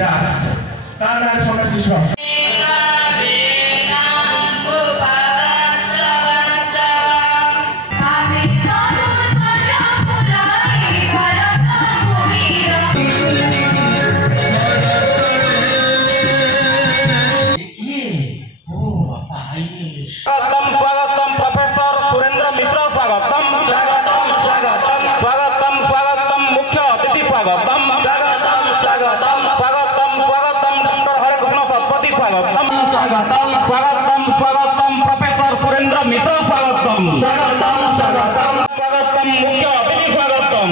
দাস তার নাম সন্ন্যাস শিষ্য स्वागतम प्रोफेसर सुरेंद्र मिश्र स्वागतम स्वागतम मुख्य अतिथि स्वागतम स्वागतम डॉक्टर हरिकृष्ण सतपथी स्वागतम प्रोफेसर सुरेंद्र मिश्र स्वागतम मुख्य अतिथि स्वागतम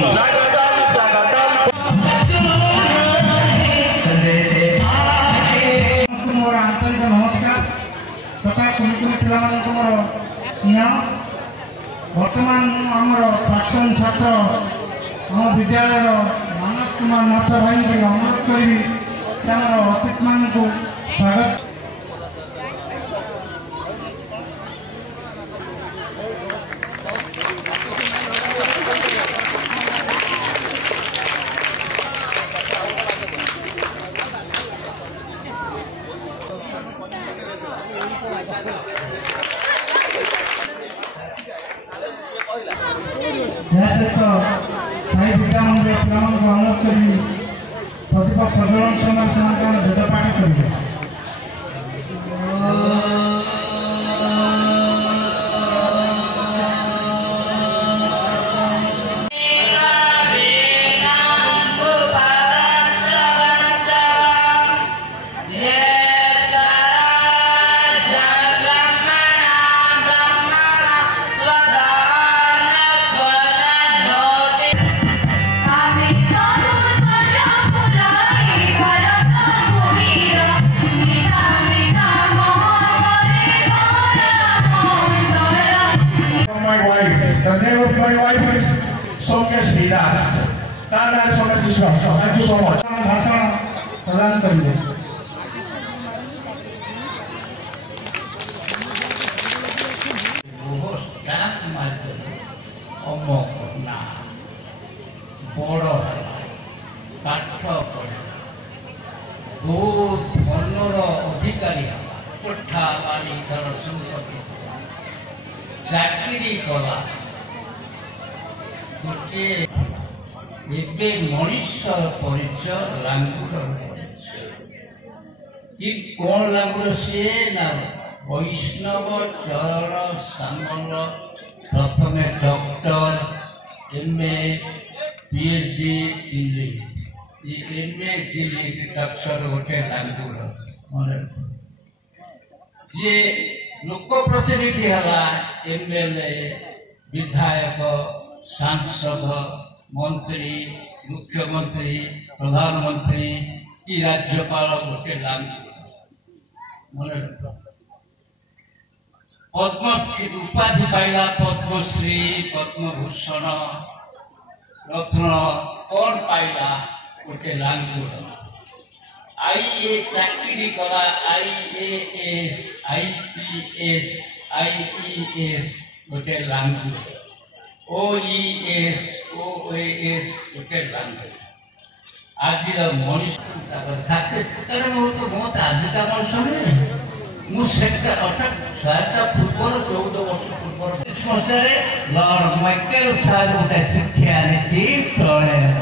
मोर आंतरिक नमस्कार तथा कुनि पिला बर्तमान आमर प्राक्तन छात्र आम विद्यालय मानस कुमार नाथ भाई को अनुरोध करी अतिथि मान स्वागत सहित साई विद्या मंदिर पिला अनुरोध करी प्रतिभा प्रज्वलन समय से भेदपाठ करेंगे The name of my wife is Sokesh Das. Thank you so much. भाषण प्रदान करेंगे अधिकारी कोठा बाड़ी घर संपत्ति चाकरी कला गोटे ଏବେ ମଣିଷ ପରିଚୟ ଲାଙ୍ଗୁଡ଼ କି କ'ଣ ଲାଙ୍ଗୁଡ଼ ସିଏ ନା ବୈଷ୍ଣବ ଚରଣ ସାମଲ ପ୍ରଥମେ doctor MA PhD Delhi MA Delhi doctor ଗୋଟେ ଲାଙ୍ଗୁଡ଼ ମନେ ଯିଏ ଲୋକ ପ୍ରତିନିଧି ହେଲା MLA विधायक सांसद मंत्री मुख्यमंत्री प्रधानमंत्री कि राज्यपाल गोटे मन पद्म उपाधि पाइला पद्मश्री पद्मभूषण रत्न कौन पाइला गोटे लांगुड़ आईए चाकरी कला IAS IPS IES गोटे लांगुड़ OES OAS गोटे लांगुड़ आज मनीष बहुत आजिका मनुष्य मुझे अर्थात स्वायत्ता पूर्व 14 वर्ष पूर्व मसीह लॉर्ड माइकल साहब गोटे शिक्षा नीति प्रणयन